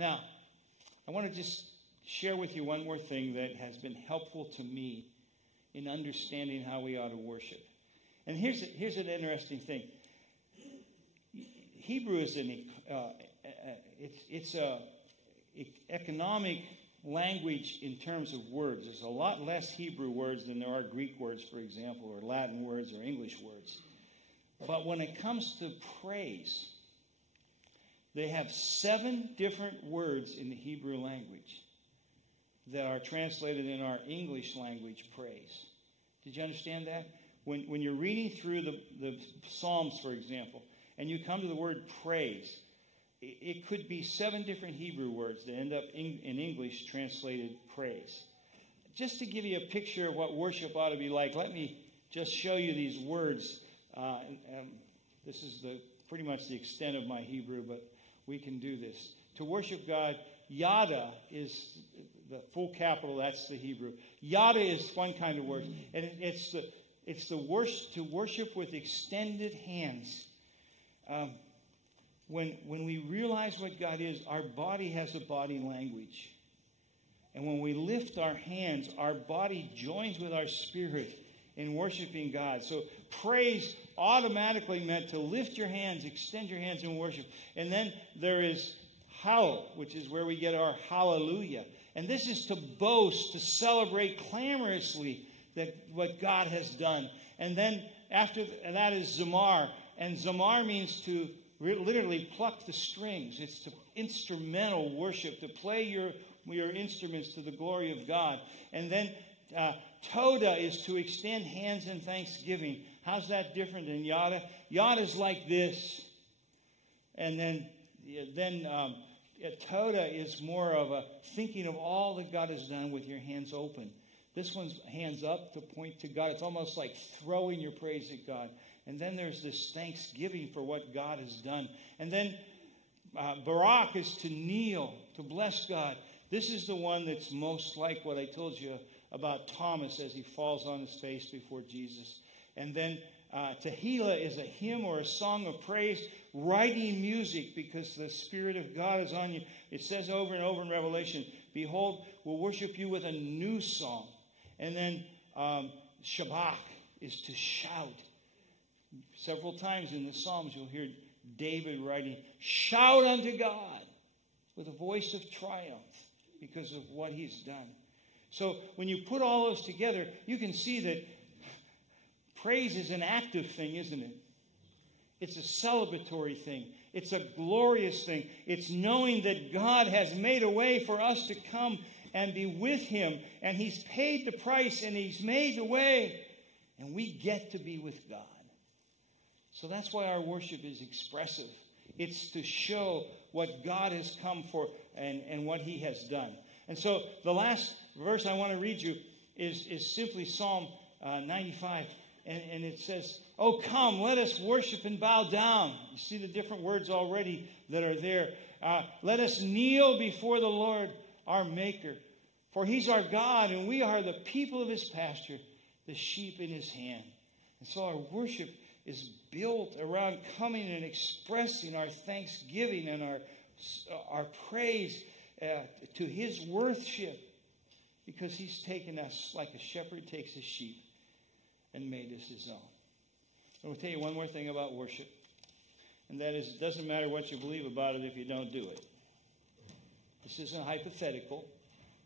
Now, I want to just share with you one more thing that has been helpful to me in understanding how we ought to worship. And here's an interesting thing. Hebrew is it's a economic language in terms of words. There's a lot less Hebrew words than there are Greek words, for example, or Latin words or English words. But when it comes to praise, they have 7 different words in the Hebrew language that are translated in our English language, praise. Did you understand that? When you're reading through the Psalms, for example, and you come to the word praise, it could be 7 different Hebrew words that end up in English translated praise. Just to give you a picture of what worship ought to be like, let me just show you these words. This is pretty much the extent of my Hebrew, but we can do this. To worship God, Yadah is the full capital, that's the Hebrew. Yadah is one kind of word, and it's to worship with extended hands. When we realize what God is, our body has a body language. And when we lift our hands, our body joins with our spirit in worshiping God. So praise automatically meant to lift your hands, extend your hands in worship. And then there is Halal, which is where we get our hallelujah. And this is to boast, to celebrate clamorously that what God has done. And then after that is Zamar. And Zamar means to literally pluck the strings. It's to instrumental worship, to play your instruments to the glory of God. And then Towdah is to extend hands in thanksgiving. How's that different than Yadah? Yadah is like this. And then Towdah is more of a thinking of all that God has done with your hands open. This one's hands up to point to God. It's almost like throwing your praise at God. And then there's this thanksgiving for what God has done. And then Barak is to kneel, to bless God. This is the one that's most like what I told you about Thomas as he falls on his face before Jesus. And then Tehillah is a hymn or a song of praise, writing music because the Spirit of God is on you. It says over and over in Revelation, behold, we'll worship you with a new song. And then Shabach is to shout. Several times in the Psalms you'll hear David writing, shout unto God with a voice of triumph because of what he's done. So when you put all those together, you can see that praise is an active thing, isn't it? It's a celebratory thing. It's a glorious thing. It's knowing that God has made a way for us to come and be with Him. And He's paid the price and He's made the way. And we get to be with God. So that's why our worship is expressive. It's to show what God has come for and what He has done. And so the last verse I want to read you is simply Psalm 95. And it says, oh, come, let us worship and bow down. You see the different words already that are there. Let us kneel before the Lord, our Maker. For He's our God, and we are the people of His pasture, the sheep in His hand. And so our worship is built around coming and expressing our thanksgiving and our praise to His worship, because He's taken us like a shepherd takes his sheep and made us His own. I will tell you one more thing about worship, and that is it doesn't matter what you believe about it if you don't do it. This isn't hypothetical.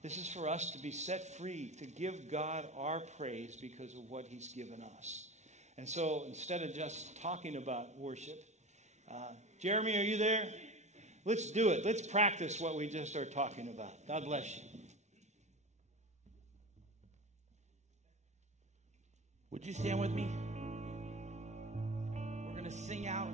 This is for us to be set free, to give God our praise because of what He's given us. And so instead of just talking about worship, Jeremy, are you there? Let's do it. Let's practice what we just are talking about. God bless you. Would you stand with me? We're going to sing out.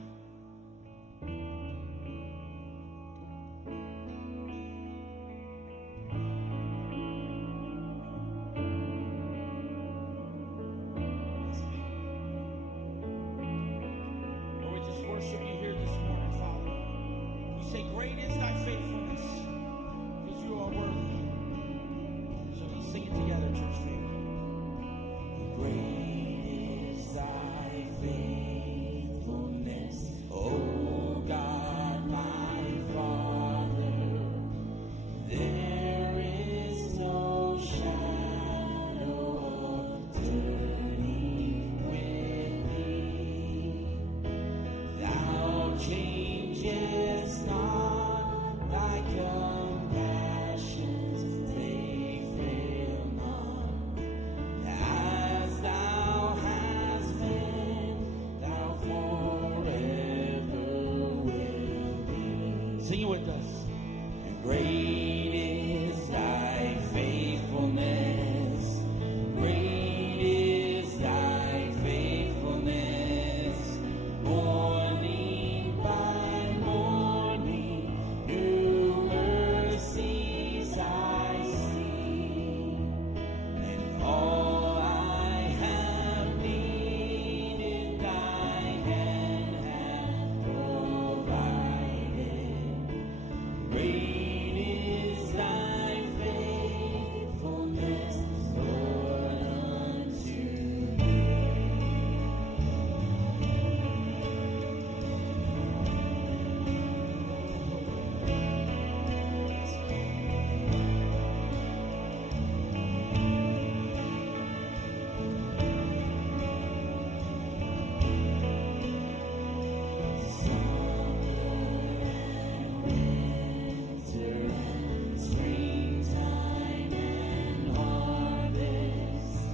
Lord, we just worship you here this morning, Father. We say, great is thy faithfulness, because you are worthy. So let's sing it together, church family. Great is thy faithfulness. Sing it with us. And great is thy faithfulness. Great is thy faithfulness. Morning by morning, new mercies I see. And all I have needed, thy hand hath provided. Great is thy faithfulness, Lord, unto me. Springtime and harvest,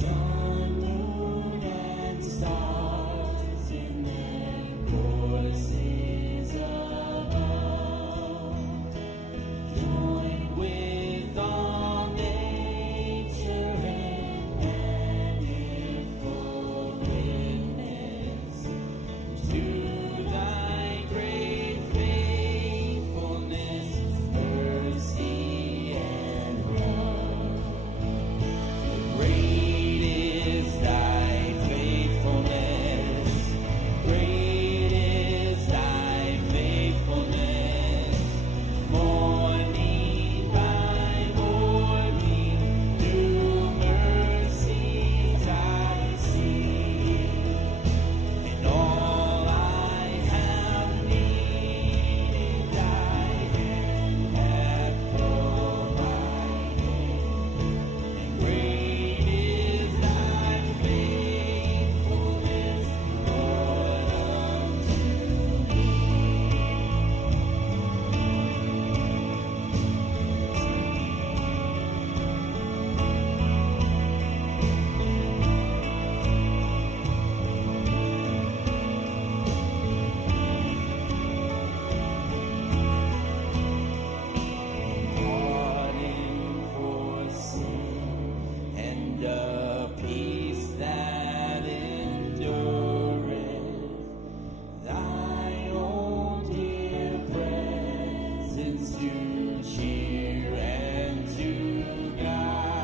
sun, moon, and stars in their courses above, join with all nature and manifold witness to thy great faithfulness, mercy, and love. Great is thy faithfulness. Great is thy faithfulness. Morning by morning, new mercies I see. And all I have needed, thy hand hath provided. And great is thy faithfulness, Lord, unto me. Pardon for sin and a peace that endureth, thy own dear presence to cheer and to guide.